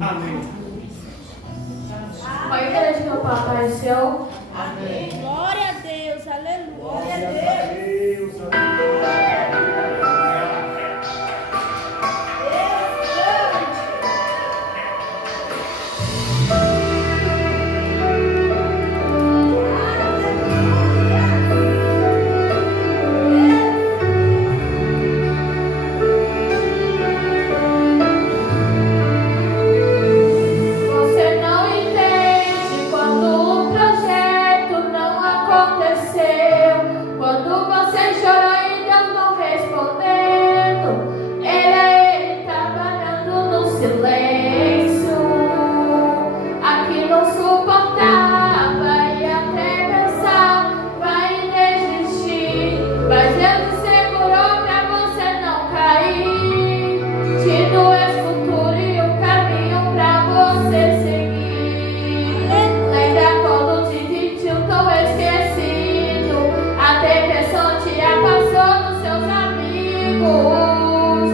Amém. A igreja que o Pai apareceu. Amém. Glória a Deus, aleluia. Glória a Deus, aleluia. Você não entende quando o projeto não aconteceu, quando você chorou e Deus não respondendo. Ele trabalhando no silêncio. Aqui não suportava e até pensava em desistir, mas Deus segurou pra você não cair. Te doeu futuro e um caminho pra você seguir. Lembra quando te sentiu tão esquecido? A depressão te afastou dos seus amigos.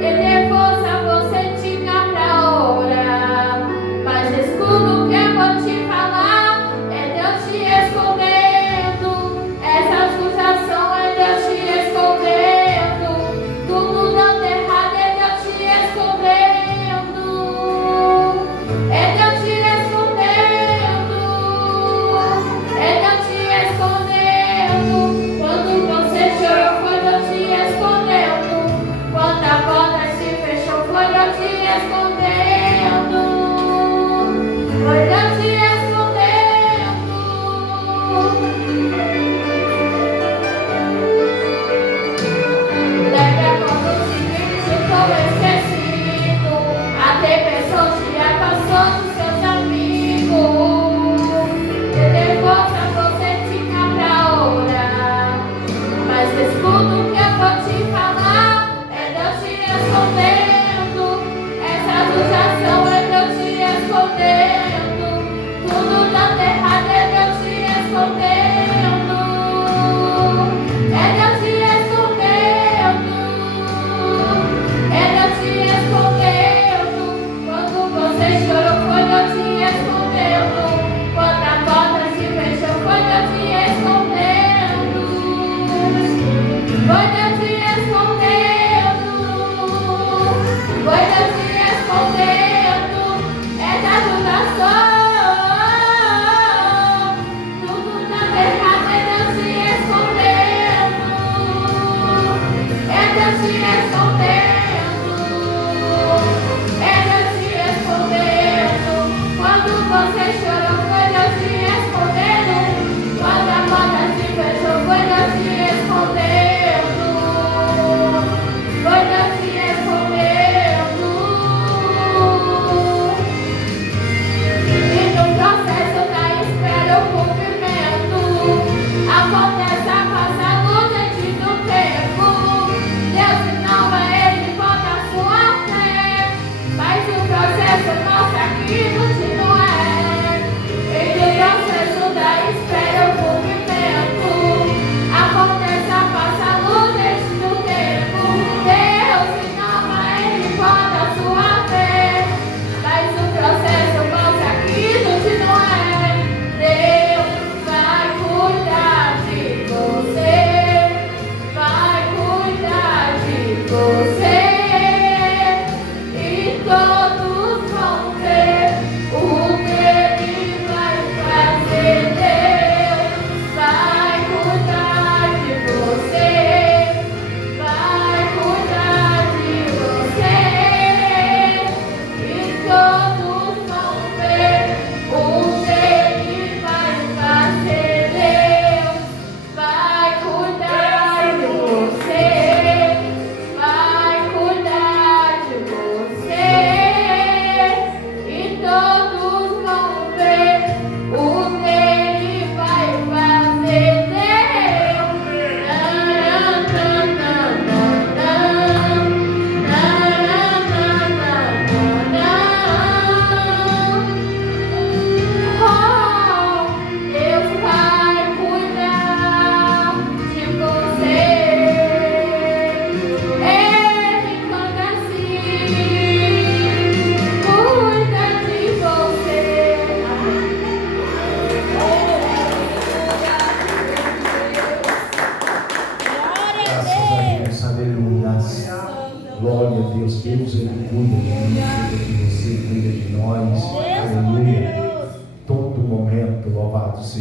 E de força você tinha pra orar. Mas escuta o que eu vou te falar. É Deus te escondendo. Essa acusação é Deus te escondendo. Tudo dando errado é Deus te escondendo. É Deus te escondendo. É Deus te escondendo. Quando você chorou foi Deus te escondendo. Quando a porta se fechou foi Deus te escondendo. Foi Deus te escondendo. Lembra quando se sentiu tão esquecido? A depressão te afastou dos seus amigos. E de força você tinha pra orar. Mas escuta o que eu vou te falar. É Deus te escondendo. Essa acusação é Deus te escondendo. Tudo dando errado é Deus te escondendo. É Deus te escondendo. É Deus te escondendo. Quando você chorou foi Deus te escondendo. Quando a porta se fechou foi Deus te escondendo. Foi Deus te escondendo. Foi Deus te escondendo. É da acusação. Tudo dando errado é Deus te escondendo. É Deus te escondendo. É Deus te escondendo. Quando você chorou foi Deus te escondendo. Quando a porta se fechou foi Deus te escondendo. Foi Deus te escondendo. E no processo da espera o cumprimento acontece após a luz antes do tempo. Deus renova, Ele volta a sua fé, mas o processo mostra que continua. E no processo da espera o cumprimento acontece após a luz antes do tempo. Deus renova, Ele volta a sua fé, mas o processo mostra que continua. Deus vai cuidar de você, vai cuidar de você, e todos vão ver o que Ele vai fazer. Deus vai cuidar de você, vai cuidar de você, e todos vão ver o que Ele vai fazer. Deus vai cuidar de você, vai cuidar de você.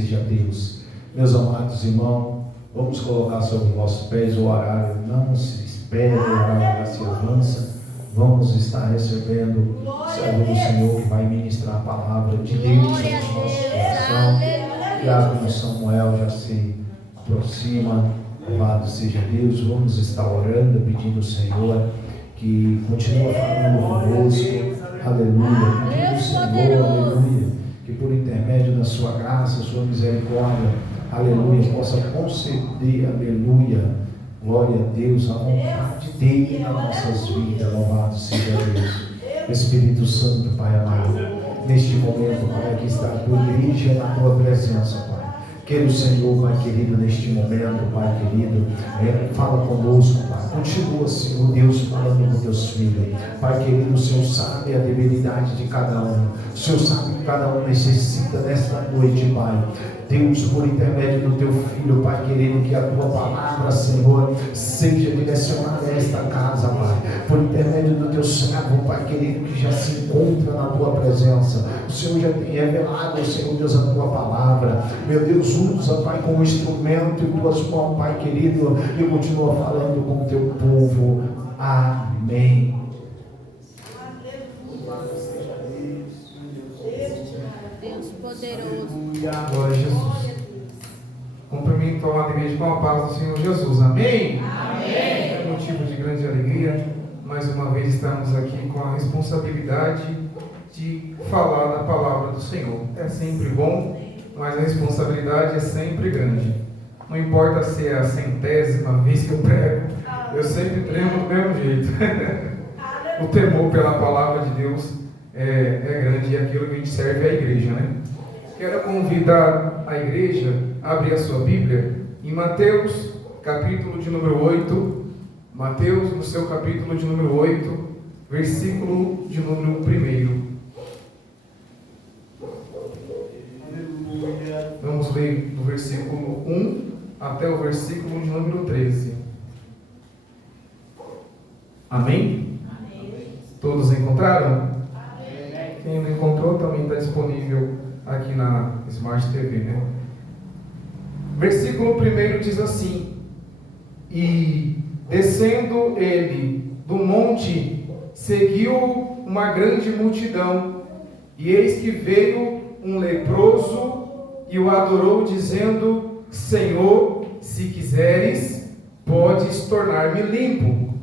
seja Deus. Meus amados irmãos, vamos colocar sobre os vossos pés o horário. Não se espere, o horário se avança. Vamos estar recebendo o servo do Senhor que vai ministrar a palavra de Deus no nosso coração. Diácono Samuel já se aproxima. Louvado seja Deus. Vamos estar orando, pedindo ao Senhor que continue falando conosco. Aleluia. Pedindo ao Senhor, aleluia, que por intermédio da sua graça, sua misericórdia, aleluia, possa conceder, aleluia, glória a Deus, a vontade dele nas nossas vidas. Louvado seja Deus. Espírito Santo, Pai amado, neste momento, Pai, aqui está a tua igreja na tua presença, Pai. Queira o Senhor, Pai querido, neste momento, Pai querido, fala conosco, Pai. Continua, Senhor Deus, falando com teus filhos. Pai querido, o Senhor sabe a debilidade de cada um. O Senhor sabe que cada um necessita nesta noite, Pai. Deus, por intermédio do teu Filho, Pai querido, que a tua palavra, Senhor, seja direcionada a esta casa, Pai. Por intermédio do teu servo, Pai querido, que já se encontra na tua presença. O Senhor já tem revelado, Senhor Deus, a tua palavra. Meu Deus, usa, Pai, como instrumento em tuas mãos, Pai querido, e continua falando com o teu povo. Amém. Deus poderoso. Glória a Jesus. Cumprimento a amada igreja com a paz do Senhor Jesus. Amém? Amém. É motivo de grande alegria. Mais uma vez estamos aqui com a responsabilidade de falar da palavra do Senhor. É sempre bom, mas a responsabilidade é sempre grande. Não importa se é a 100ª vez que eu prego, eu sempre tremo do mesmo jeito. O temor pela palavra de Deus é grande, e aquilo que a gente serve é a igreja, né? Quero convidar a igreja a abrir a sua Bíblia em Mateus, capítulo de número 8. Mateus, no seu capítulo de número 8, versículo de número 1. Vamos ler do versículo 1 até o versículo de número 13. Amém? Amém. Todos encontraram? Amém. Quem não encontrou também está disponível aqui na Smart TV, né? Versículo 1 diz assim: E descendo ele do monte, seguiu uma grande multidão, e eis que veio um leproso e o adorou, dizendo: Senhor, se quiseres, podes tornar-me limpo.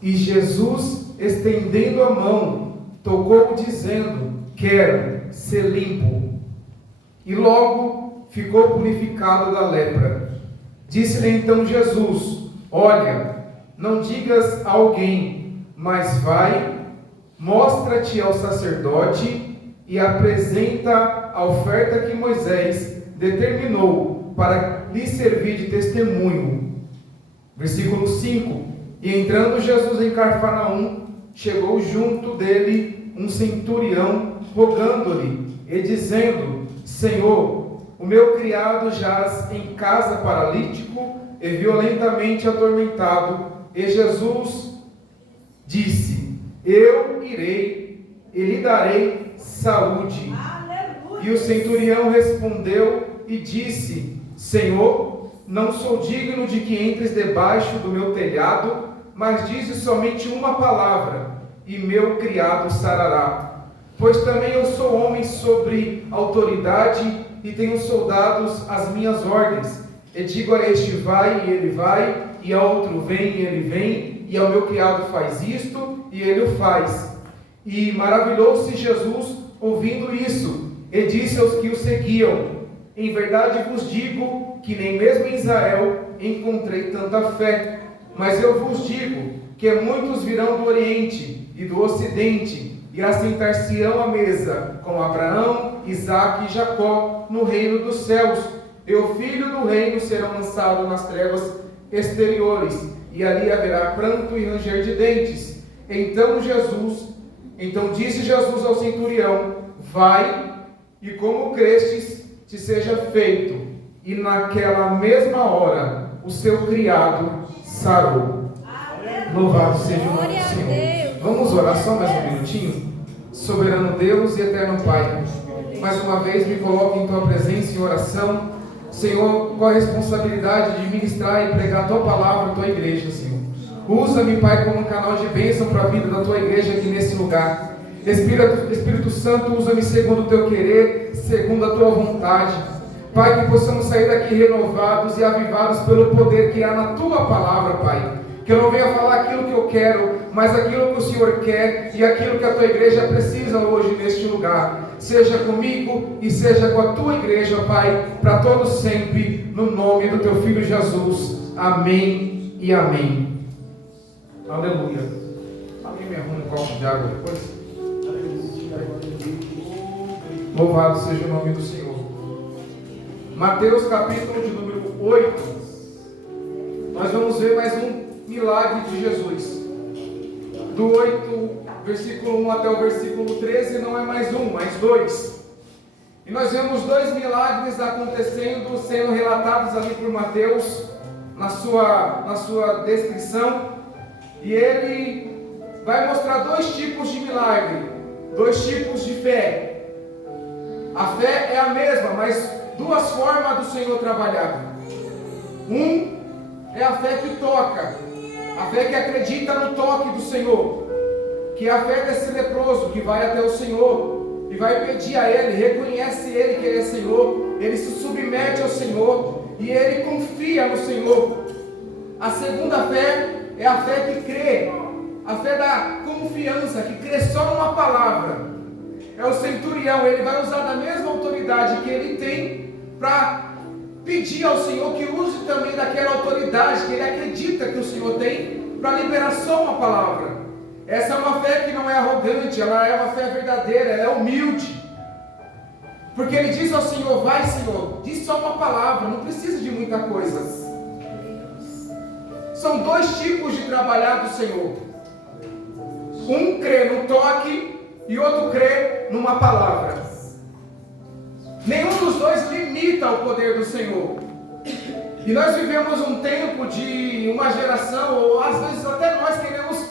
E Jesus, estendendo a mão, tocou, dizendo: Quero ser limpo. E logo ficou purificado da lepra. Disse-lhe então Jesus: Olha, não digas a alguém, mas vai, mostra-te ao sacerdote e apresenta a oferta que Moisés determinou para lhe servir de testemunho. Versículo 5: E entrando Jesus em Cafarnaum, chegou junto dele um centurião, rogando-lhe e dizendo: Senhor, o meu criado jaz em casa paralítico e violentamente atormentado. E Jesus disse: Eu irei e lhe darei saúde. Aleluia. E o centurião respondeu e disse: Senhor, não sou digno de que entres debaixo do meu telhado, mas dize somente uma palavra, e meu criado sarará. Pois também eu sou homem sobre autoridade, e tenho soldados às minhas ordens. E digo a este: vai, e ele vai, e a outro: vem, e ele vem, e ao meu criado: faz isto, e ele o faz. E maravilhou-se Jesus ouvindo isso, e disse aos que o seguiam: Em verdade vos digo que nem mesmo em Israel encontrei tanta fé. Mas eu vos digo que muitos virão do Oriente e do Ocidente, e assentar-se-ão à mesa com Abraão, Isaque e Jacó no reino dos céus. E o filho do reino será lançado nas trevas exteriores, e ali haverá pranto e ranger de dentes. Então disse Jesus ao centurião: Vai, e como crestes, te seja feito. E naquela mesma hora o seu criado sarou. Louvado seja o nome do Senhor. Vamos orar só mais um minutinho. Soberano Deus e eterno Pai, mais uma vez me coloco em Tua presença em oração, Senhor, com a responsabilidade de ministrar e pregar a Tua palavra à Tua igreja, Senhor. Usa-me, Pai, como um canal de bênção para a vida da Tua igreja aqui nesse lugar. Espírito Santo, usa-me segundo o Teu querer, segundo a Tua vontade. Pai, que possamos sair daqui renovados e avivados pelo poder que há na Tua palavra, Pai. Que eu não venha falar aquilo que eu quero, mas aquilo que o Senhor quer e aquilo que a Tua igreja precisa hoje neste lugar. Seja comigo e seja com a Tua igreja, Pai, para todos sempre, no nome do Teu Filho Jesus. Amém e amém. Aleluia. Alguém me arruma um copo de água depois? Louvado seja o nome do Senhor. Mateus capítulo de número 8. Nós vamos ver mais um milagre de Jesus. Do 8, versículo 1 até o versículo 13, não é mais um, mais dois. E nós vemos dois milagres acontecendo, sendo relatados ali por Mateus, na sua descrição. E ele vai mostrar dois tipos de milagre, dois tipos de fé. A fé é a mesma, mas duas formas do Senhor trabalhar. Um é a fé que toca, a fé que acredita no toque do Senhor, que é a fé desse leproso que vai até o Senhor e vai pedir a Ele, reconhece Ele que Ele é Senhor, ele se submete ao Senhor e ele confia no Senhor. A segunda fé é a fé que crê, a fé da confiança, que crê só numa palavra. É o centurião, ele vai usar da mesma autoridade que ele tem para pedir ao Senhor que use também daquela autoridade que ele acredita que o Senhor tem para liberar só uma palavra. Essa é uma fé que não é arrogante, ela é uma fé verdadeira, ela é humilde. Porque ele diz ao Senhor, vai Senhor, diz só uma palavra, não precisa de muita coisa. São dois tipos de trabalhar do Senhor. Um crê no toque e outro crê numa palavra. Nenhum dos dois limita o poder do Senhor. E nós vivemos um tempo de uma geração, ou às vezes até nós queremos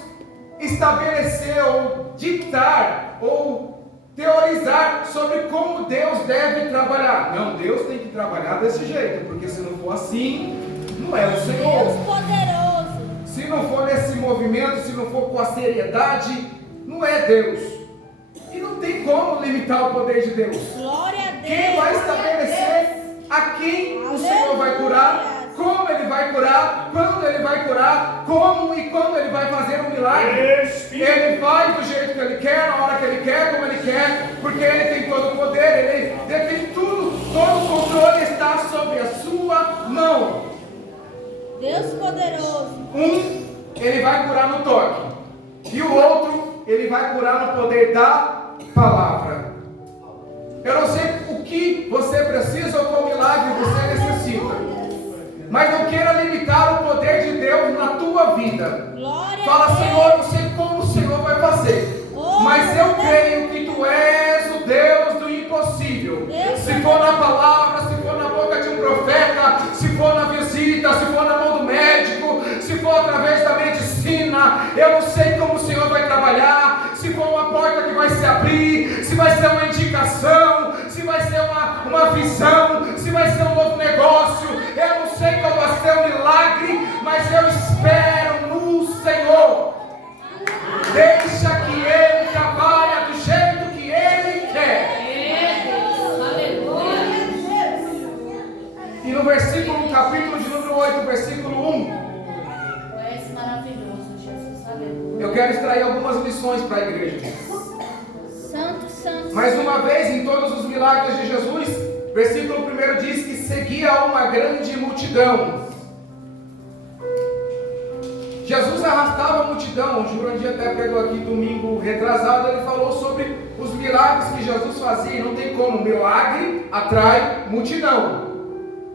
estabelecer ou ditar ou teorizar sobre como Deus deve trabalhar. Não, Deus tem que trabalhar desse jeito, porque se não for assim, não é o Senhor. Deus poderoso. Se não for nesse movimento, se não for com a seriedade, não é Deus. E não tem como limitar o poder de Deus. Glória a Deus. Quem vai estabelecer a quem o Senhor vai curar, como Ele vai curar, quando Ele vai curar, como e quando Ele vai fazer um milagre. Ele faz do jeito que Ele quer, na hora que Ele quer, como Ele quer, porque Ele tem todo o poder, Ele detém tudo, todo o controle está sobre a sua mão. Deus poderoso. Um, Ele vai curar no toque, e o outro, Ele vai curar no poder da palavra. Eu não sei o que você precisa ou qual milagre você necessita, mas não queira limitar o poder de Deus na tua vida. Glória Fala, a Deus. Senhor, eu não sei como o Senhor vai fazer, mas eu creio que Tu és o Deus do impossível. Se for na palavra, se for na boca de um profeta, se for na visita, se for na mão do médico, se for através da medicina, eu não sei como o Senhor vai trabalhar, se for uma porta que vai se abrir, se vai ser uma indicação, se vai ser uma visão, se vai ser um novo negócio, eu não sei qual vai ser o milagre, mas eu espero no Senhor. Deixa que Ele trabalhe do jeito que Ele quer. E no versículo, capítulo de número 8, versículo 1, És maravilhoso, Jesus. Aleluia. eu quero extrair algumas lições para a igreja. Santo, santo. Mais uma vez, em todos os milagres de Jesus, versículo 1 diz que seguia uma grande multidão. Jesus arrastava a multidão. O Jurandir até pregou aqui domingo retrasado, ele falou sobre os milagres que Jesus fazia. Não tem como, milagre atrai multidão.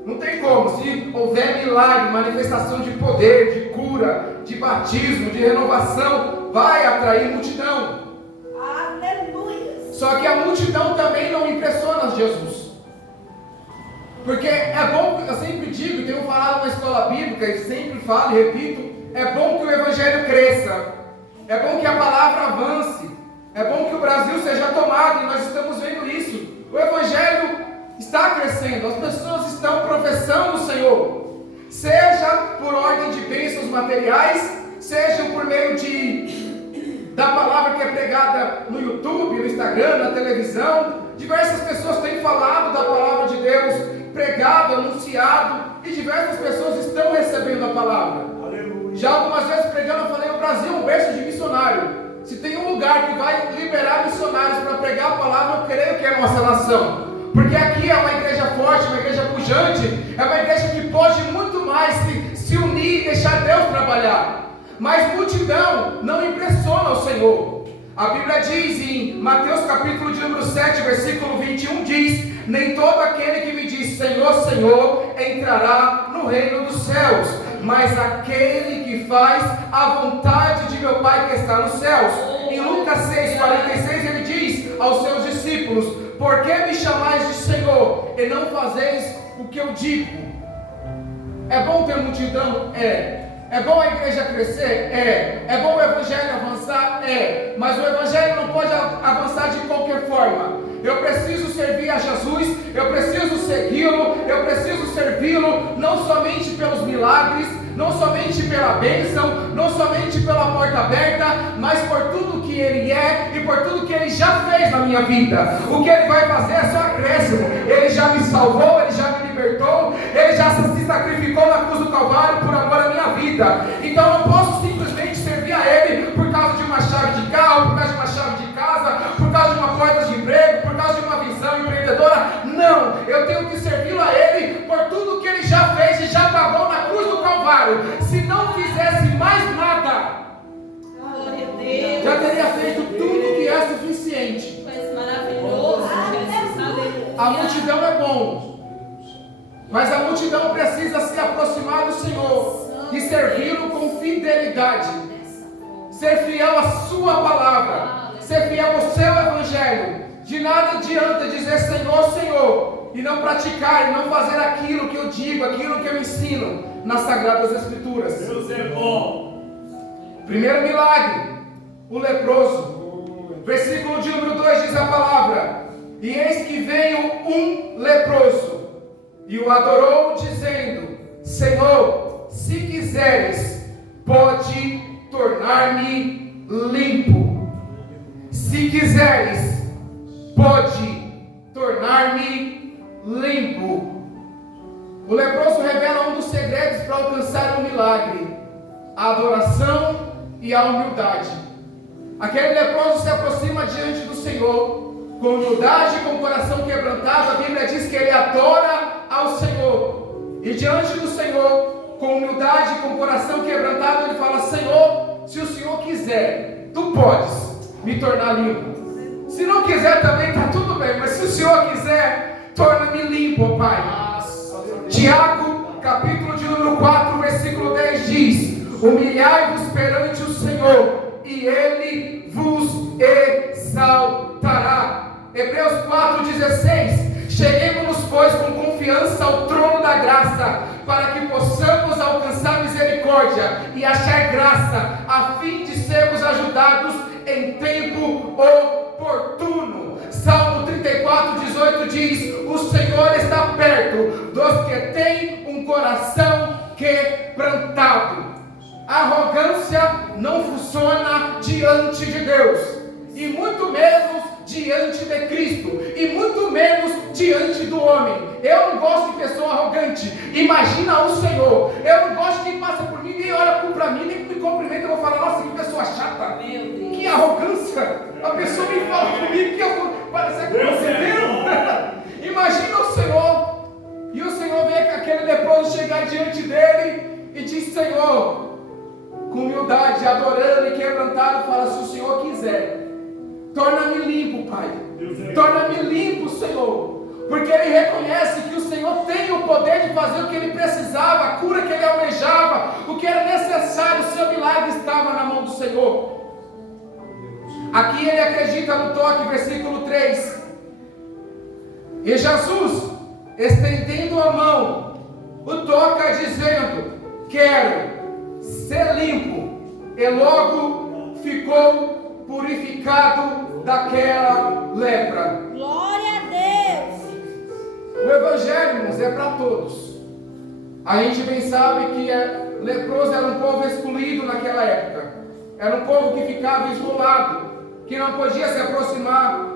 Não tem como, se houver milagre, manifestação de poder, de cura, de batismo, de renovação, vai atrair multidão. Aleluia. Só que a multidão também não impressiona Jesus. Porque é bom, eu sempre digo, tenho falado na escola bíblica e sempre falo e repito, é bom que o evangelho cresça, é bom que a palavra avance, é bom que o Brasil seja tomado, e nós estamos vendo isso. O Evangelho está crescendo, as pessoas estão professando o Senhor, seja por ordem de bênçãos materiais, seja por meio da palavra que é pregada no YouTube, no Instagram, na televisão. Diversas pessoas têm falado da palavra de Deus, pregado, anunciado, e diversas pessoas estão recebendo a palavra. Aleluia. Já algumas vezes pregando, eu falei, o Brasil é um berço de missionário. Se tem um lugar que vai liberar missionários para pregar a palavra, eu creio que é a nossa nação. Porque aqui é uma igreja forte, uma igreja pujante, é uma igreja que pode muito mais se unir e deixar Deus trabalhar. Mas multidão não impressiona o Senhor. A Bíblia diz em Mateus capítulo de número 7, versículo 21, diz: nem todo aquele que me diz Senhor, Senhor, entrará no reino dos céus, mas aquele que faz a vontade de meu Pai que está nos céus. Em Lucas 6,46 ele diz aos seus discípulos: por que me chamais de Senhor e não fazeis o que eu digo? É bom ter multidão? É bom a igreja crescer? É bom o evangelho avançar? Mas o evangelho não pode avançar de qualquer forma. Eu preciso servir a Jesus, eu preciso segui-lo, eu preciso servi-lo, não somente pelos milagres, não somente pela bênção, não somente pela porta aberta, mas por tudo que Ele é e por tudo que Ele já fez na minha vida. O que Ele vai fazer é só acréscimo. Ele já me salvou, Ele já me libertou, Ele já se sacrificou na cruz do Calvário por amor à minha vida. Então eu não posso simplesmente servir a Ele por causa de uma chave de carro, por causa de uma chave de casa, por causa de uma porta de emprego, por causa de uma visão empreendedora. Não, eu tenho que servi-lo a Ele por tudo que Ele já fez e já pagou na cruz do Calvário. Se não fizesse mais nada, já teria feito tudo que é suficiente. Maravilhoso, Jesus. A multidão é bom, mas a multidão precisa se aproximar do Senhor e servi-lo com fidelidade, ser fiel à sua palavra, ser fiel ao seu evangelho. De nada adianta dizer Senhor, Senhor, e não praticar, e não fazer aquilo que eu digo, aquilo que eu ensino nas Sagradas Escrituras. Deus é bom. Primeiro milagre, o leproso. Versículo de número 2 diz a palavra: e eis que veio um leproso e o adorou, dizendo: Senhor, se quiseres, pode tornar-me limpo. Se quiseres, pode tornar-me limpo. O leproso revela um dos segredos para alcançar um milagre: a adoração e a humildade. Aquele leproso se aproxima diante do Senhor com humildade e com o coração quebrantado. A Bíblia diz que ele adora ao Senhor, e diante do Senhor, com humildade e com o coração quebrantado, ele fala: Senhor, se o Senhor quiser, tu podes me tornar limpo. Se não quiser também está tudo bem, mas se o Senhor quiser, torna-me limpo, Pai. Tiago, capítulo de número 4, versículo 10 diz: humilhai-vos perante o Senhor, e Ele vos exaltará. Hebreus 4,16: cheguemos-nos, pois, com confiança ao trono da graça, para que possamos alcançar misericórdia e achar graça, a fim de sermos ajudados em tempo oportuno. Salmo 34,18 diz: o Senhor está perto dos que têm um coração quebrantado. A arrogância não funciona diante de Deus, e muito menos diante de Cristo, e muito menos diante do homem. Eu não gosto de pessoa arrogante. Imagina o Senhor. Eu não gosto de quem passa por mim, nem olha para mim, nem me cumprimenta. Eu vou falar: nossa, que pessoa chata, que arrogância. A pessoa me fala comigo que eu parece que você viu. Imagina o Senhor, e o Senhor vê que aquele leproso chegar diante dele e diz: Senhor, com humildade, adorando e quebrantado, fala: se o Senhor quiser, torna-me limpo, Pai. Torna-me limpo, Senhor. Porque ele reconhece que o Senhor tem o poder de fazer o que ele precisava, a cura que ele almejava, o que era necessário. O seu milagre estava na mão do Senhor. Aqui ele acredita no toque, versículo 3. E Jesus, estendendo a mão, o toca, dizendo: quero ser limpo. E logo ficou purificado daquela lepra. Glória a Deus. Evangelho, irmãos, é para todos. A gente bem sabe que leproso era um povo excluído naquela época. Era um povo que ficava isolado, que não podia se aproximar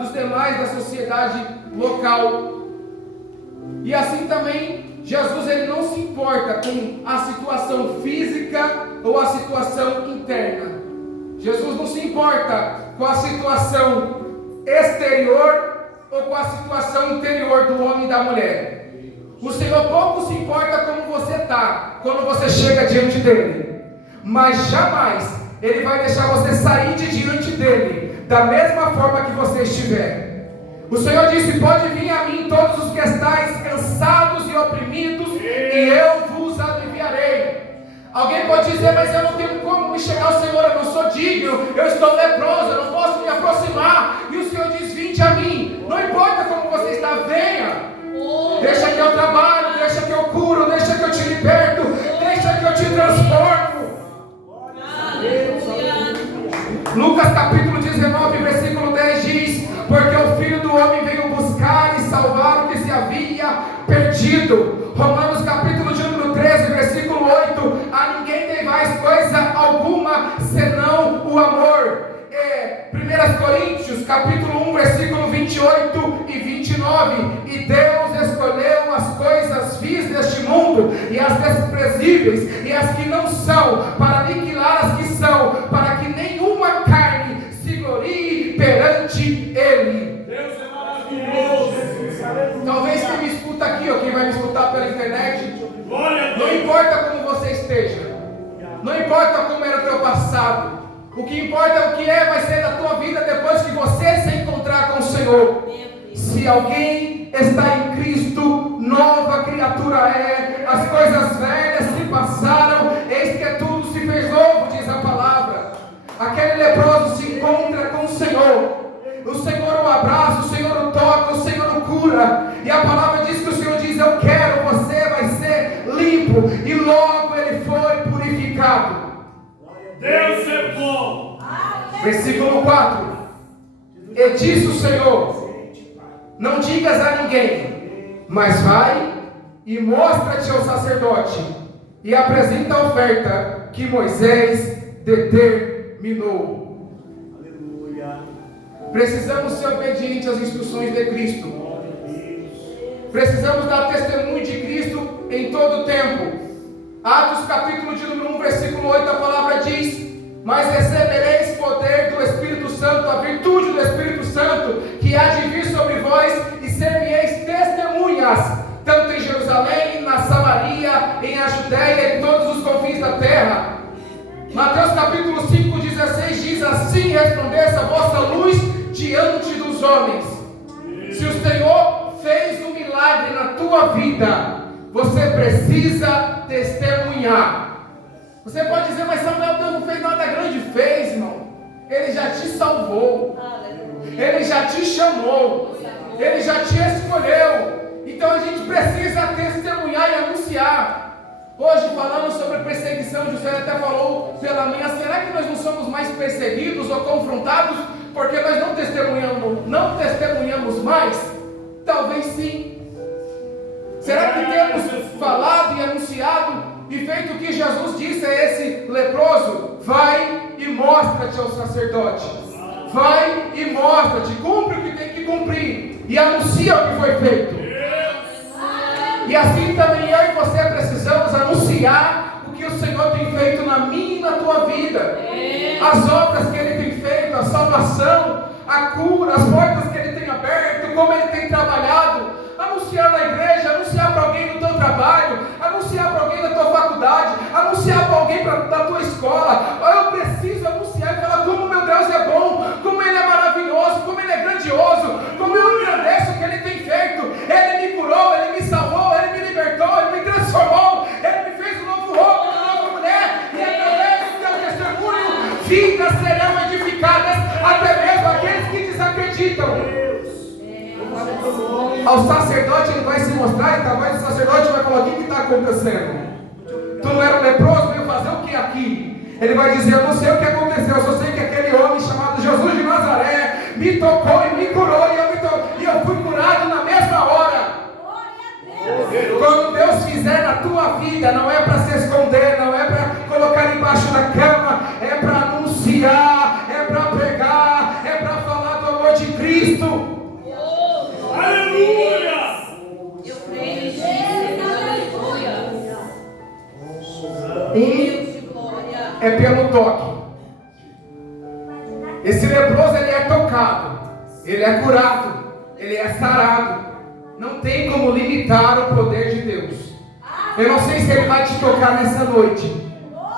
dos demais da sociedade local. E assim também, Jesus ele não se importa com a situação física ou a situação interna. Jesus não se importa com a situação exterior ou com a situação interior do homem e da mulher. O Senhor pouco se importa como você está quando você chega diante dele, mas jamais Ele vai deixar você sair de diante dele da mesma forma que você estiver. O Senhor disse: pode vir a mim todos os que estáis cansados e oprimidos, e eu vos aliviarei. Alguém pode dizer: mas eu não tenho como me chegar ao Senhor, eu não sou digno, eu estou leproso, eu não posso me aproximar. E o Senhor diz: vinde a mim. Não importa como você está, venha. Deixa que eu trabalho, deixa que eu curo, deixa que eu te liberto, deixa que eu te transformo. Lucas capítulo 19, versículo 10 diz: porque o Filho do Homem veio buscar e salvar o que se havia perdido. Romanos capítulo de número 13, versículo 8: a ninguém devais coisa alguma senão o amor. 1 Coríntios capítulo 1, versículo 28 e 29: e Deus escolheu as coisas vis deste mundo, e as desprezíveis, e as que não são, para aniquilar as que são, para que nenhuma carne se glorie perante Ele. Deus é maravilhoso. Talvez quem me escuta aqui, ou quem vai me escutar pela internet, não importa como você esteja, não importa como era o teu passado, o que importa é o que vai ser da tua vida depois que você se encontrar com o Senhor. Se alguém está em Cristo, nova criatura é, as coisas velhas se passaram, eis que tudo se fez novo, diz a palavra. Aquele leproso se encontra com o Senhor o abraça, o Senhor o toca, o Senhor o cura, e a palavra diz que o Senhor diz: eu quero, você vai ser limpo, e logo ele foi purificado. Deus é bom. Versículo 4: e disse o Senhor: não digas a ninguém, mas vai e mostra-te ao sacerdote, e apresenta a oferta que Moisés determinou. Aleluia. Precisamos ser obedientes às instruções de Cristo. Precisamos dar testemunho de Cristo em todo o tempo. Atos capítulo de número 1, versículo 8, a palavra diz: mas recebereis poder do Espírito Santo, a virtude do Espírito Santo, que há de vir sobre vós, e ser-me-eis testemunhas, tanto em Jerusalém, na Samaria, em a Judéia e em todos os confins da terra. Mateus capítulo 5, 16 diz: assim resplandeça a vossa luz diante dos homens. Se o Senhor fez um milagre na tua vida, você precisa testemunhar. Você pode dizer: mas Samuel, Deus não fez nada grande. Fez, irmão. Ele já te salvou. Ele já te chamou. Ele já te escolheu. Então a gente precisa testemunhar e anunciar. Hoje, falando sobre perseguição, José até falou pela manhã: será que nós não somos mais perseguidos ou confrontados porque nós não testemunhamos mais? Talvez sim. Será que temos falado e anunciado e feito o que Jesus disse a esse leproso? Vai e mostra-te ao sacerdote. Vai e mostra-te, cumpre o que tem que cumprir e anuncia o que foi feito. E assim também eu e você precisamos anunciar o que o Senhor tem feito na minha e na tua vida. As obras que Ele tem feito, a salvação, a cura, as portas que Ele tem aberto, como Ele tem trabalhado. Anunciar na igreja, anunciar para alguém no teu trabalho, anunciar para alguém na tua faculdade, anunciar para alguém da tua escola. Eu preciso anunciar e falar como meu Deus é bom, como Ele é maravilhoso, como Ele é grandioso, como eu agradeço o que Ele tem feito. Ele me curou, Ele me salvou, Ele me libertou, Ele me transformou, Ele me fez um novo homem, uma nova mulher, e através do teu testemunho, vidas serão edificadas, até mesmo aqueles que desacreditam. Ao sacerdote ele vai se mostrar, e talvez o sacerdote vai falar: o que está acontecendo? Tu não era leproso, veio fazer o que aqui? Ele vai dizer: eu não sei o que aconteceu, eu só sei que aquele homem chamado Jesus de Nazaré me tocou e me curou, e eu fui curado na mesma hora. amor de Cristo. Aleluia! Eu creio em Jesus. Aleluia. Um Deus de glória. é pelo toque. Esse leproso, ele é tocado, ele é curado, ele é sarado. Não tem como limitar o poder de Deus. Eu não sei se ele vai te tocar nessa noite,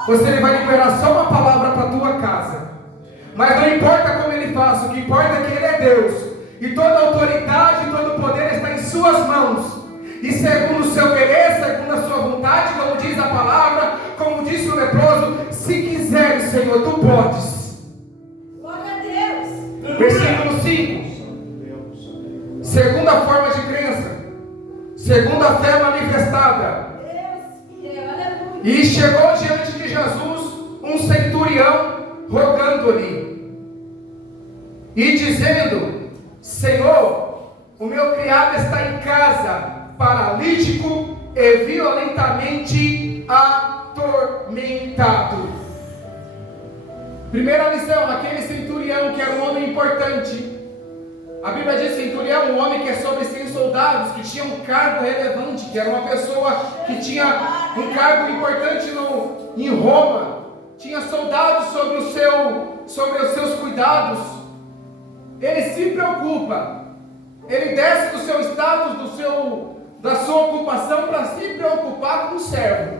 ou se ele vai liberar só uma palavra para a tua casa. Mas não importa como ele faça, o que importa é que ele é Deus. E toda a autoridade e todo o poder está em suas mãos. E segundo o seu querer, segundo a sua vontade, como diz a palavra, como disse o leproso, se quiseres, Senhor, tu podes. Glória a Deus. Versículo 5. Segunda forma de crença. Segunda fé manifestada. Deus fiel. Aleluia. E chegou diante de Jesus um centurião rogando-lhe e dizendo: Senhor, o meu criado está em casa, paralítico e violentamente atormentado. Primeira lição: aquele centurião que era um homem importante. A Bíblia diz centurião, um homem que é sobre 100 soldados, que tinha um cargo relevante, que era uma pessoa que tinha um cargo importante em Roma. Tinha soldados sobre os seus cuidados. Ele se preocupa. Ele desce do seu status, da sua ocupação, para se preocupar com o servo.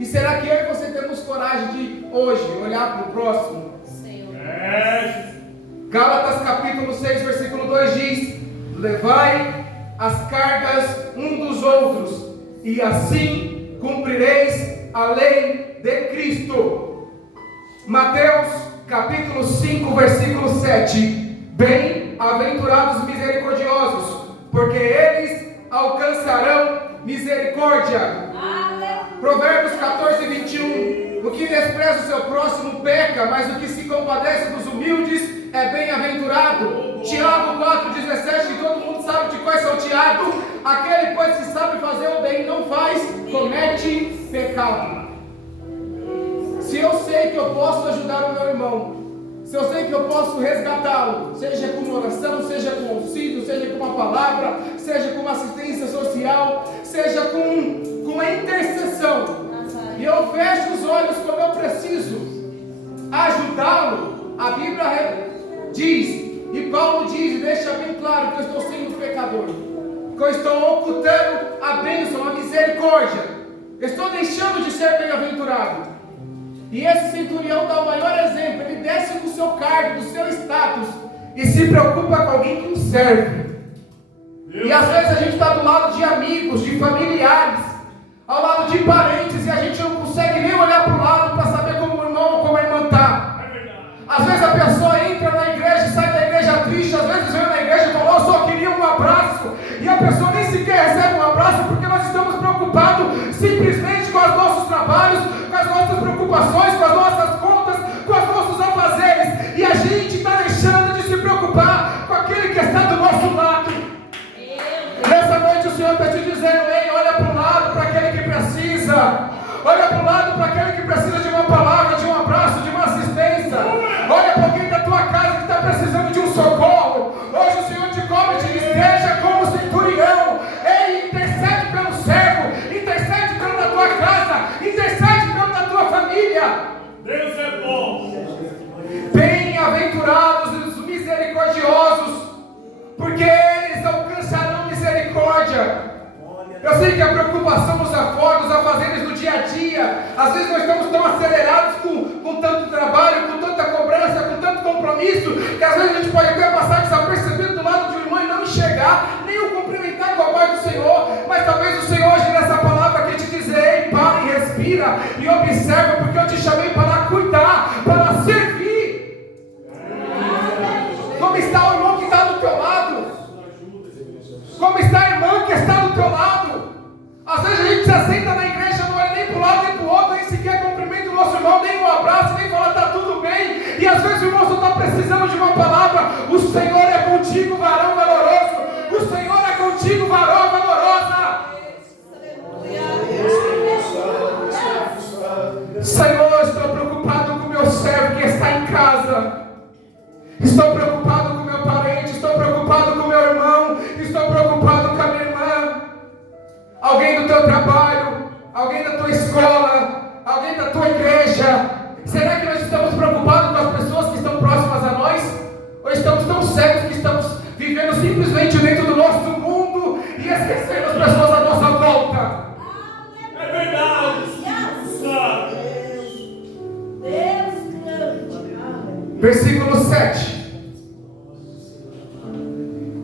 E será que eu e você temos coragem de hoje olhar para o próximo? Senhor. Gálatas capítulo 6, versículo 2 diz: levai as cargas um dos outros, e assim cumprireis a lei de Cristo. Mateus capítulo 5, versículo 7: bem-aventurados misericordiosos, porque eles alcançarão misericórdia. Provérbios 14, 21: o que despreza o seu próximo peca, mas o que se compadece dos humildes é bem-aventurado. Tiago 4, 17, todo mundo sabe de qual é seu Tiago: aquele, pois, que sabe fazer o bem e não faz, comete pecado. Se eu sei que eu posso ajudar o meu irmão, se eu sei que eu posso resgatá-lo, seja com uma oração, seja com auxílio, seja com uma palavra, seja com uma assistência social, seja com uma intercessão, e eu fecho os olhos como eu preciso ajudá-lo, a Bíblia diz, e Paulo diz, e deixa bem claro, que eu estou sendo pecador, que eu estou ocultando a bênção, a misericórdia, eu estou deixando de ser bem-aventurado. E esse centurião dá o maior exemplo. Ele desce do seu cargo, do seu status, e se preocupa com alguém que o serve. E às vezes a gente está do lado de amigos, de familiares, ao lado de parentes, e a gente não consegue nem olhar para o lado para saber como o irmão ou como a irmã está. Às vezes a pessoa entra na igreja e sai da igreja triste. Às vezes vem na igreja e fala: eu só queria um abraço, e a pessoa nem sequer recebe um abraço, porque nós estamos preocupados simplesmente com os nossos trabalhos, com as nossas preocupações, com as nossas contas, com os nossos afazeres, e a gente está deixando de se preocupar com aquele que está do nosso lado. Nessa noite o Senhor está te dizendo: ei, olha para o lado, para aquele que precisa. Olha para o lado, para aquele que precisa de uma palavra, de um abraço, de uma assistência. Olha para alguém da tua casa que está precisando de um socorro. Hoje o Senhor te cobra e te diz: esteja como centurião. Ei, intercede pelo servo, intercede pela tua casa, intercede pela tua família. Deus é bom. Bem-aventurados os misericordiosos, porque eles alcançarão misericórdia. Eu sei que a preocupação nos afoga, os afazeres do dia a dia. Às vezes nós estamos tão acelerados com tanto trabalho, com tanta cobrança, com tanto compromisso, que às vezes a gente pode até passar desapercebido do lado de um irmão e não enxergar, nem o cumprimentar com a paz do Senhor. Mas talvez o Senhor hoje nessa palavra aqui te dizer: ei, para e respira e observa, porque eu te chamei para cuidar, para servir. Como está o irmão que está do teu lado? Como está a irmã que está do teu lado? Às vezes a gente se assenta na igreja, não olha nem para um lado nem para o outro, nem sequer cumprimenta o nosso irmão, nem um abraço, nem fala está tudo bem. E às vezes o irmão só está precisando de uma palavra: o Senhor é contigo, varão valoroso. O Senhor é contigo, varão valorosa. Senhor, eu estou preocupado com o meu servo que está em casa. Estou preocupado com o parecemos que estamos vivendo simplesmente dentro do nosso mundo e esquecendo as pessoas à nossa volta. É verdade. Santo. Deus grande. Versículo 7.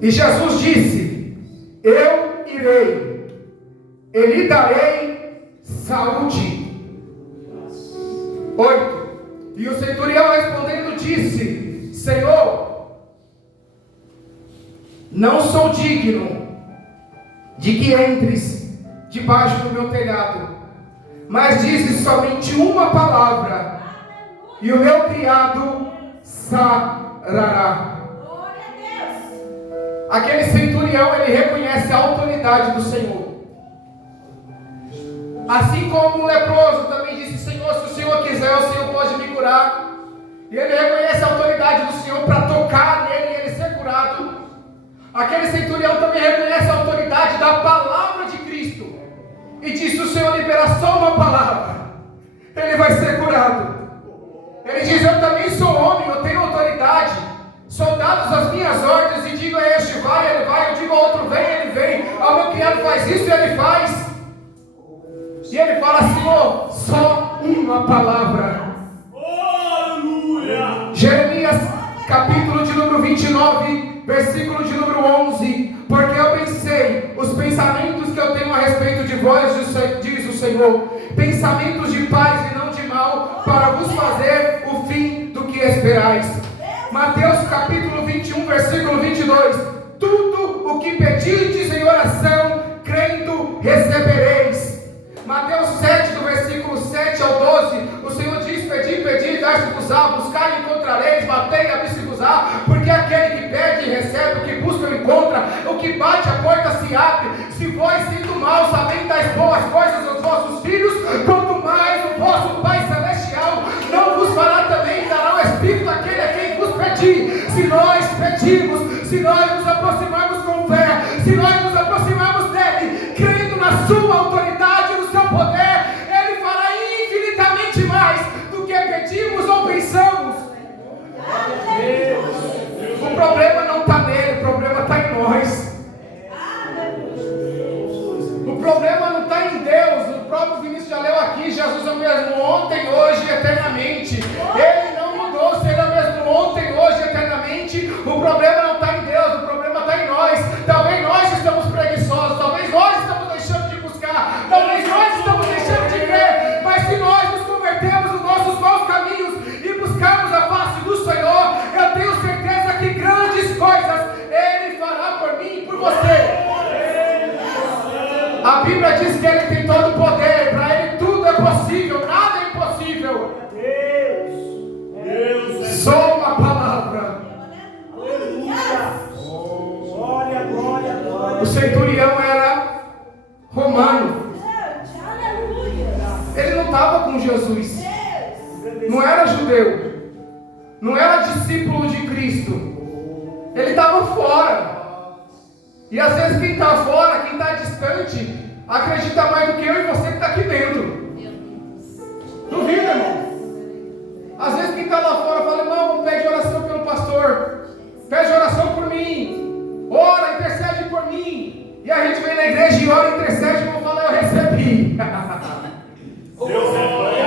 E Jesus disse: eu irei, e lhe darei saúde. 8. E o centurião respondendo disse: Senhor, não sou digno de que entres debaixo do meu telhado, mas dizes somente uma palavra, e o meu criado sarará. Glória a Deus. Aquele centurião, ele reconhece a autoridade do Senhor. Assim como o leproso também disse: Senhor, se o Senhor quiser, o Senhor pode me curar. E ele reconhece a autoridade do Senhor para tocar nele e ele ser curado. Aquele centurião também reconhece a autoridade da palavra de Cristo. E diz: se o Senhor liberar só uma palavra, ele vai ser curado. Ele diz: eu também sou homem, eu tenho autoridade. Sou dados as minhas ordens e digo a este vai, ele vai. Eu digo ao outro vem, ele vem. Ao meu criado faz isso e ele faz. E ele fala: Senhor, só uma palavra. Aleluia. Jeremias, capítulo de número 29, versículo de número 11. Porque eu pensei os pensamentos que eu tenho a respeito de vós, diz o Senhor, pensamentos de paz e não de mal, para vos fazer o fim do que esperais. Mateus capítulo 21, versículo 22. Tudo o que pedirdes em oração, crendo, recebereis. Mateus 7, do versículo 7 ao 12, o Senhor diz: pedi, pedi, dar-se-vos-á, buscar e encontrareis, batei, abri-se-vos-á, porque aquele que pede recebe, o que busca encontra, o que bate a porta se abre. Se vós, sendo maus, sabem das boas coisas aos vossos filhos, quanto mais o vosso Pai Celestial não vos fará também, dará o Espírito àquele a quem vos pedir. Se nós pedimos, se nós nos aproximarmos com fé, se nós nos aproximarmos dele, crendo na sua autoridade, no seu poder, ele fará infinitamente mais do que pedimos ou pensamos. O problema não está nele, o problema está em nós. O problema não está em Deus. O próprio Vinícius já leu aqui: Jesus é o mesmo ontem, hoje e eternamente. Ele não mudou, se ele é o mesmo ontem, hoje e eternamente. O problema não está em Deus, o problema está em nós. Talvez nós estamos preguiçosos, talvez nós estamos deixando de buscar, talvez nós estamos deixando de crer. Mas se nós nos convertermos nos nossos maus caminhos e buscarmos a face do Senhor, eu tenho certeza que grandes coisas ele fará por mim e por você. A Bíblia diz que ele tem todo o poder, para ele tudo é possível, nada é impossível. Deus é Só uma palavra. glória, glória, glória. O centurião era romano, ele não estava com Jesus, não era judeu, não era discípulo de Cristo, ele estava fora. E às vezes quem está fora, quem está distante, acredita mais do que eu e você que está aqui dentro. Duvida, irmão? Às vezes quem está lá fora fala: irmão, pede oração pelo pastor, pede oração por mim, ora, intercede por mim. E a gente vem na igreja e ora, intercede, e vão falar: eu recebi. Deus é glória.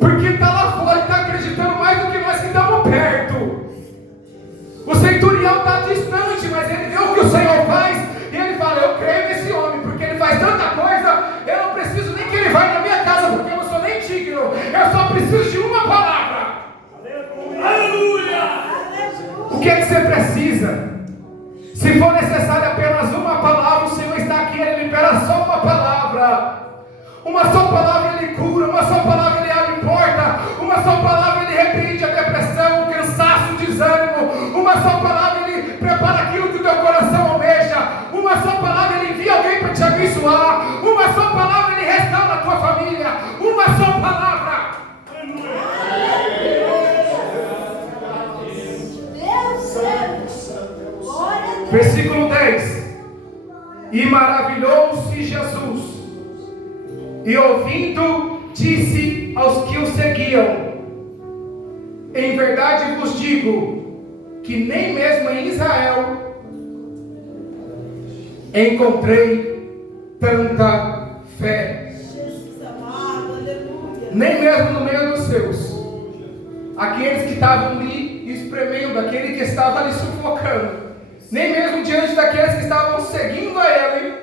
Porque está lá fora e está acreditando mais do que nós que estamos perto. O centurião está distante, mas ele vê o que o Senhor faz e ele fala: eu creio nesse homem, porque ele faz tanta coisa, eu não preciso nem que ele vá na minha casa, porque eu não sou nem digno, eu só preciso de uma palavra. Aleluia. O que é que você precisa? Se for necessário apenas uma palavra, o Senhor está aqui, ele libera só uma palavra. Uma só palavra ele cura, uma só palavra ele abre porta, uma só palavra ele repreende a depressão, o cansaço, o desânimo, uma só palavra ele prepara aquilo que o teu coração almeja, uma só palavra ele envia alguém para te abençoar, uma só palavra ele restaura a tua família, uma só palavra. Versículo 10. E maravilhou-se Jesus, e ouvindo, disse aos que o seguiam: em verdade vos digo, que nem mesmo em Israel encontrei tanta fé. Jesus amado, aleluia. Nem mesmo no meio dos seus. Aqueles que estavam ali espremendo, aquele que estava ali sufocando. Nem mesmo diante daqueles que estavam seguindo a Ele,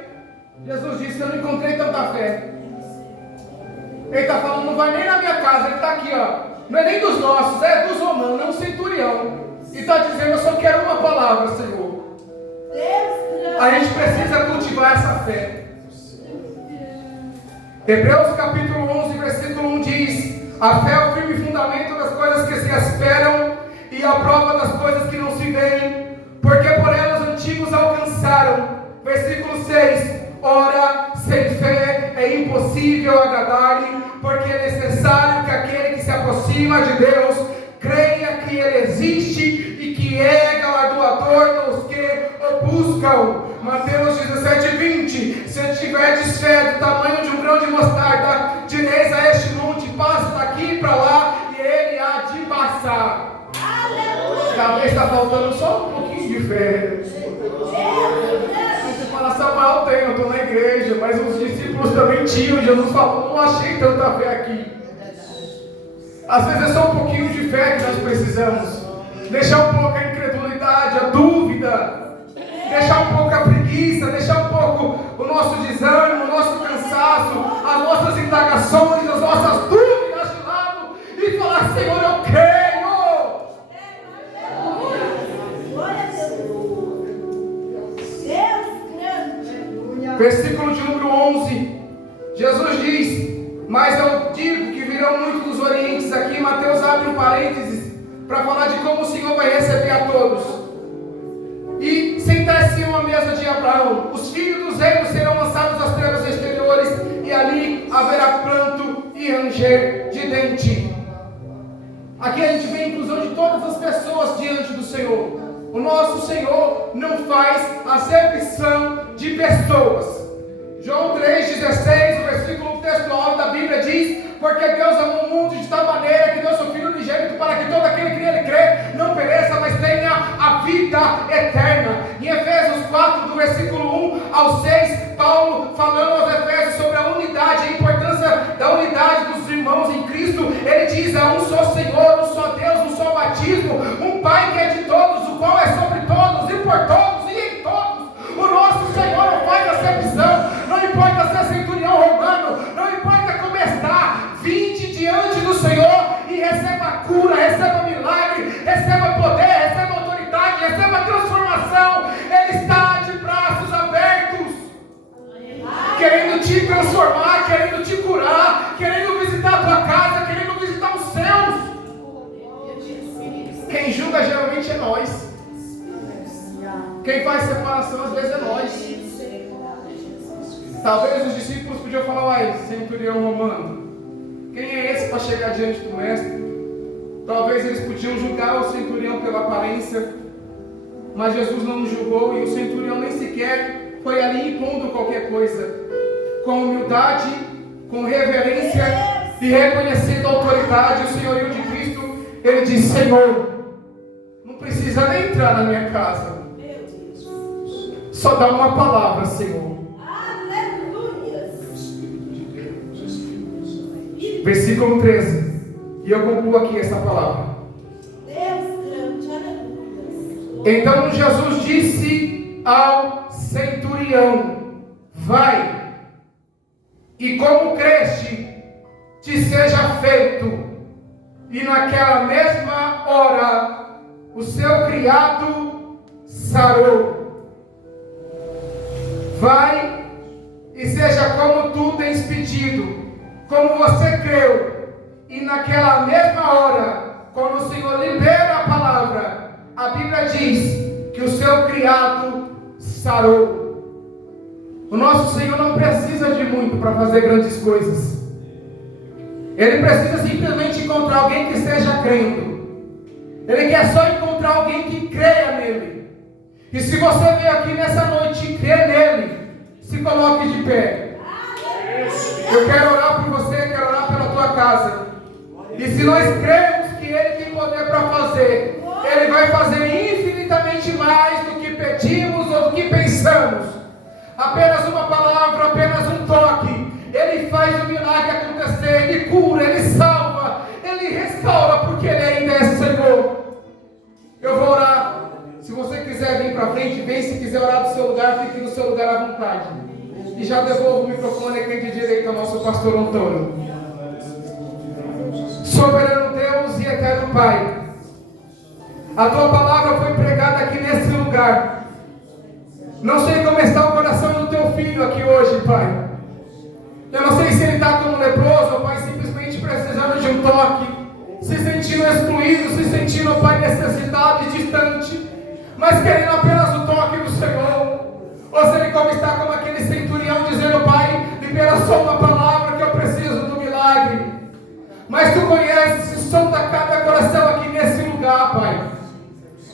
Jesus disse: eu não encontrei tanta fé. Ele está falando, não vai nem na minha casa, ele está aqui, ó. Não é nem dos nossos, é dos romanos, é um centurião. E está dizendo: eu só quero uma palavra, Senhor. A gente precisa cultivar essa fé. Hebreus capítulo 11, versículo 1 diz: a fé é o firme fundamento das coisas que se esperam e a prova das coisas que não se veem, porque por elas os antigos alcançaram. Versículo 6: ora, sem fé é impossível agradar-lhe, porque é necessário que aquele que se aproxima de Deus creia que Ele existe e que é galardoador dos que o buscam. Mateus 17:20: se tiverdes fé do tamanho de um grão de mostarda, direis a este monte: passa daqui para lá, e ele há de passar. Aleluia. Talvez está faltando só um pouquinho de fé. Você fala: Samuel, eu estou na igreja, mas os discípulos também tinham. Jesus falou: não achei tanta fé aqui. Às vezes é só um pouquinho de fé que nós precisamos. Deixar um pouco a incredulidade, a dúvida, deixar um pouco a preguiça, deixar um pouco o nosso desânimo, o nosso cansaço, as nossas indagações, as nossas dúvidas de lado e falar: Senhor, eu creio. Glória a Deus. Deus grande. Versículo de número 11, Jesus diz: mas eu digo que virão muitos dos orientes. Aqui Mateus abre um parênteses para falar de como o Senhor vai receber a todos. E sentar-se à mesa de Abraão, os filhos dos reinos serão lançados às trevas exteriores, e ali haverá pranto e ranger de dente. Aqui a gente vê a inclusão de todas as pessoas diante do Senhor. O nosso Senhor não faz acepção de pessoas. João 3,16, o versículo textual da Bíblia diz: porque Deus amou o mundo de tal maneira que deu seu Filho unigênito, para que todo aquele que nele crê não pereça, mas tenha a vida eterna. Em Efésios 4, do versículo 1 ao 6, Paulo falando aos Efésios sobre a unidade, a importância da unidade dos irmãos em Cristo, ele diz: há um só Senhor, um só Deus, um só batismo, um Pai que é de todos, o qual é sobre todos e por todos e em todos. O nosso Senhor não faz acepção. Não importa se é centurião romano, não importa como está, vinde diante do Senhor e receba cura, receba milagre, receba poder, receba autoridade, receba transformação. Ele está de braços abertos, querendo te transformar, querendo te curar, querendo visitar a tua casa, querendo visitar os céus. Quem julga geralmente é nós. Quem faz separação às vezes é nós. Talvez os discípulos podiam falar: uai, centurião romano, quem é esse para chegar diante do mestre? Talvez eles podiam julgar o centurião pela aparência, mas Jesus não julgou, e o centurião nem sequer foi ali impondo qualquer coisa. Com humildade, com reverência e reconhecendo a autoridade e o senhorio de Cristo, ele diz: Senhor, não precisa nem entrar na minha casa, só dá uma palavra, Senhor. Versículo 13. E eu concluo aqui essa palavra. Deus grande, aleluia. Então Jesus disse ao centurião: vai, e como creste, te seja feito. E naquela mesma hora, o seu criado sarou. Vai e seja como tu tens pedido, como você creu. E naquela mesma hora, quando o Senhor libera a palavra, a Bíblia diz que o seu criado sarou. O nosso Senhor não precisa de muito para fazer grandes coisas. Ele precisa simplesmente encontrar alguém que esteja crendo. Ele quer só encontrar alguém que creia nele. E se você veio aqui nessa noite e crê nele, se coloque de pé. Eu quero orar por você, quero orar pela tua casa. E se nós cremos que Ele tem poder para fazer, Ele vai fazer anos. Apenas uma palavra, apenas um toque, Ele faz o milagre acontecer, Ele cura, Ele salva, Ele restaura, porque Ele ainda é Senhor. Eu vou orar. Se você quiser vir para frente, vem. Se quiser orar do seu lugar, fique no seu lugar à vontade. E já devolvo o microfone aqui de direito ao nosso pastor Antônio. Soberano Deus e eterno Pai, a Tua palavra foi pregada aqui nesse lugar. Não sei como está o coração do Teu filho aqui hoje, Pai. Eu não sei se ele está como leproso, Pai, simplesmente precisando de um toque, se sentindo excluído, se sentindo, Pai, necessidade, distante, mas querendo apenas o toque do Senhor. Ou se ele como está como aquele centurião dizendo: Pai, libera só uma palavra que eu preciso do milagre. Mas Tu conheces e sonda cada coração aqui nesse lugar, Pai.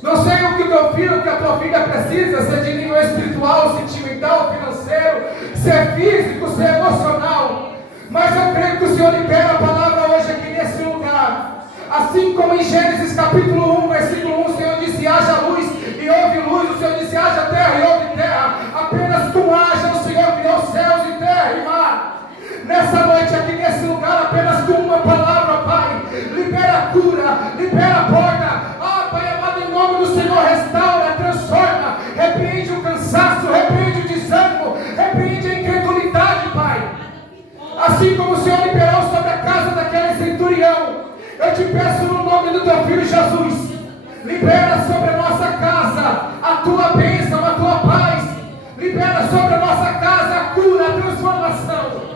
Não sei o que o Teu filho, o que a Tua filha precisa, se é de nível espiritual, sentimental, financeiro, se é físico, se é emocional. Mas eu creio que o Senhor libera a palavra hoje aqui nesse lugar. Assim como em Gênesis capítulo 1, versículo 1, o Senhor disse: haja luz e houve luz. O Senhor disse: haja terra e houve terra. Apenas Tu haja, o Senhor criou céus e terra e mar. Nessa noite aqui nesse lugar, apenas com uma palavra, Pai, libera a cura, libera a porta. Pai amado, em nome do Senhor, restaura, transforma, repreende o cansaço, repreende o desânimo, repreende a incredulidade, Pai. Assim como o Senhor liberou sobre a casa daquele centurião, eu te peço no nome do Teu Filho Jesus, libera sobre a nossa casa a Tua bênção, a Tua paz, libera sobre a nossa casa a cura, a transformação.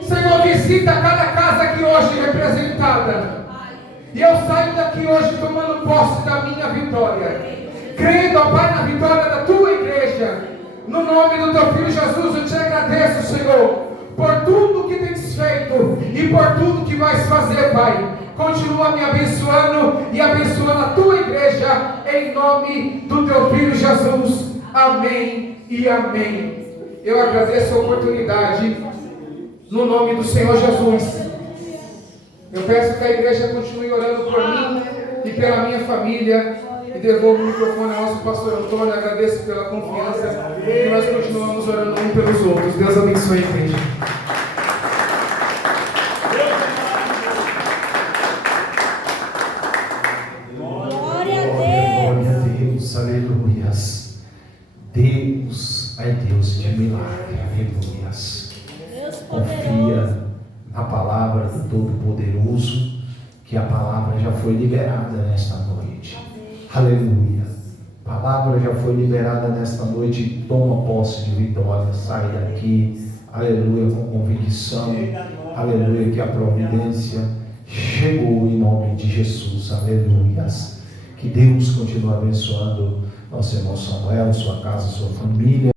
Senhor, visita cada casa aqui hoje representada. E eu saio daqui hoje tomando posse da minha vitória, crendo, ó Pai, na vitória da Tua igreja. No nome do Teu Filho Jesus, eu te agradeço, Senhor, por tudo que tens feito e por tudo que vais fazer, Pai. Continua me abençoando e abençoando a Tua igreja, em nome do Teu Filho Jesus. Amém e amém. Eu agradeço a oportunidade, no nome do Senhor Jesus. Eu peço que a igreja continue orando por mim e pela minha família. E devolvo o microfone ao nosso pastor Antônio. Agradeço pela confiança e nós continuamos orando um pelos outros. Deus abençoe a igreja. Glória a Glória a Deus, aleluias. Deus é Deus de milagre, aleluias. Deus poderoso. Confia na palavra do Todo-Poderoso, que a palavra já foi liberada nesta noite. Aleluia. A palavra já foi liberada nesta noite. Toma posse de vitória. Sai daqui, aleluia, com convicção, aleluia, que a providência chegou em nome de Jesus. Aleluias. Que Deus continue abençoando nosso irmão Samuel, sua casa, sua família.